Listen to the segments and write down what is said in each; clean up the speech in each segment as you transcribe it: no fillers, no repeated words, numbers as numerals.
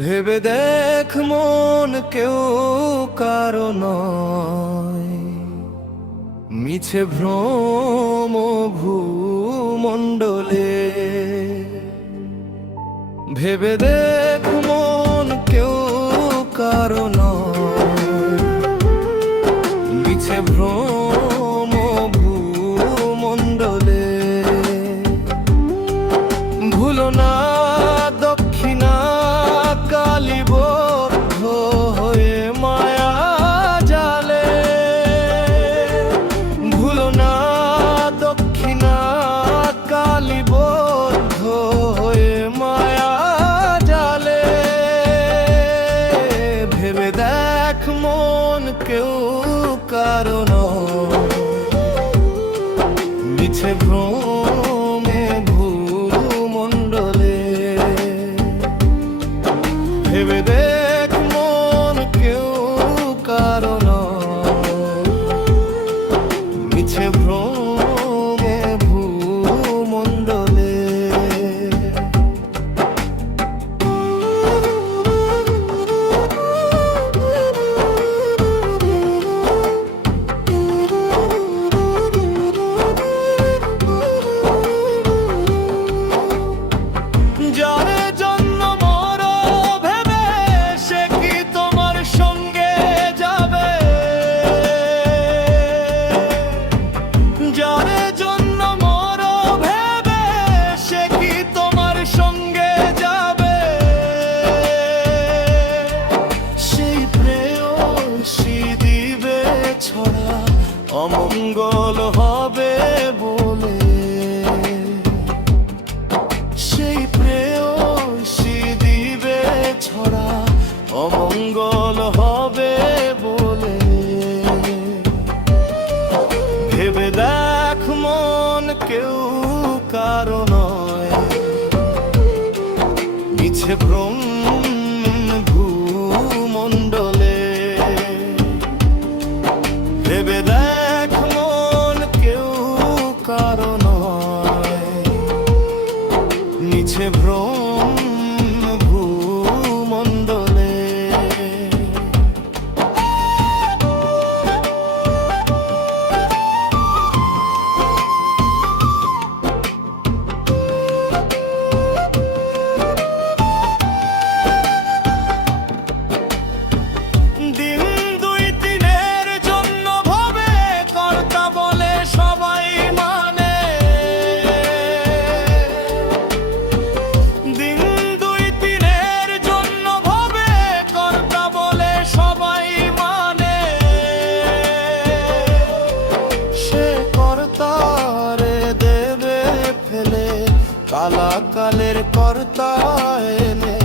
ভেবে দেখ মন কেউ কারো নয়, মিছে ভ্রম ভূমণ্ডলে। ভেবে দেখ মন কেউ কারো নয়, মিছে ভ্রম ভূমণ্ডলে। ভুলো না দক্ষিণা কালীবদ্ধ হয়ে মায়া জালে। ভুলো না দক্ষিণা কালীবদ্ধ হয়ে মায়া জালে। ভেবে দেখ মন কেউ কারো নয়, মিছে ভ্রমে ভূমণ্ডলে। ভেবে দেখ মন কেউ কারো নয়, মিছে ভ্রমে ভূমণ্ডলে। যারে জন্য মরো ভেবে সে কি তোমার সঙ্গে যাবে? যারে জন্য মরো ভেবে সে কি তোমার সঙ্গে যাবে? সেই প্রেয়সী দিবে ছড়া অমঙ্গল হবে বলে। সেই প্রেয়সী দিবে ছড়া অমঙ্গল হবে বলে। ভেবে দেখ মন কেউ কারো নয়, মিছে ভ্রম ভূমণ্ডলে। ভেবে দেখ মন কেউ কারো নয়, মিছে ভ্রম ভূমণ্ডলে। দিন দুই দিনের জন্য ভাবে কর্তা বলে সবাই মানে। দিন দুই দিনের জন্য ভাবে কর্তা বলে সবাই মানে। সে কর্তারে দেবে ফেলে কালাকালের কর্তা এনে।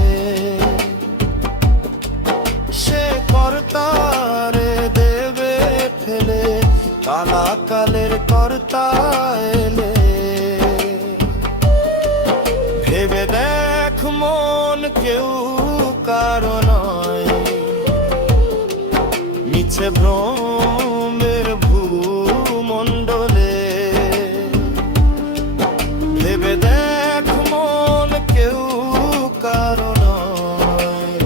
সে কর্তারে দেবে ফেলে কালাকালের কর্তা এলে। ভেবে দেখ মন কেউ কারো নয়, মিছে ভ্রমের ভূমণ্ডলে। ভেবে দেখ মন কেউ কারো নয়,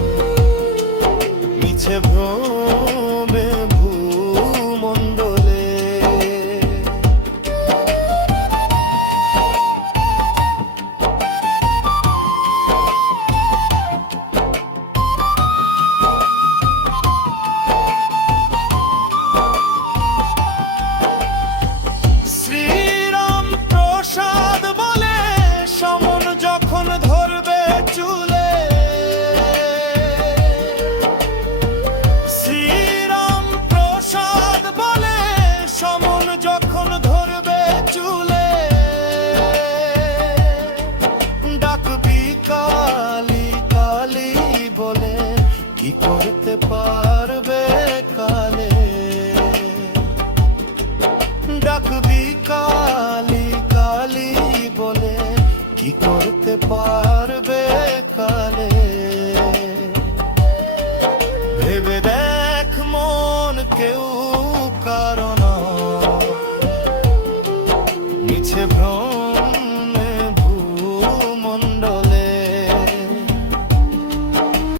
মিছে ভ্রমে ভূমণ্ডলে। শ্রীরাম প্রসাদ বলে সমন যখন ধরবে চুলে। শ্রীরাম প্রসাদ বলে সমন যখন ধরবে চুলে। ডাকবি কালী কালী বলে কি করতে পার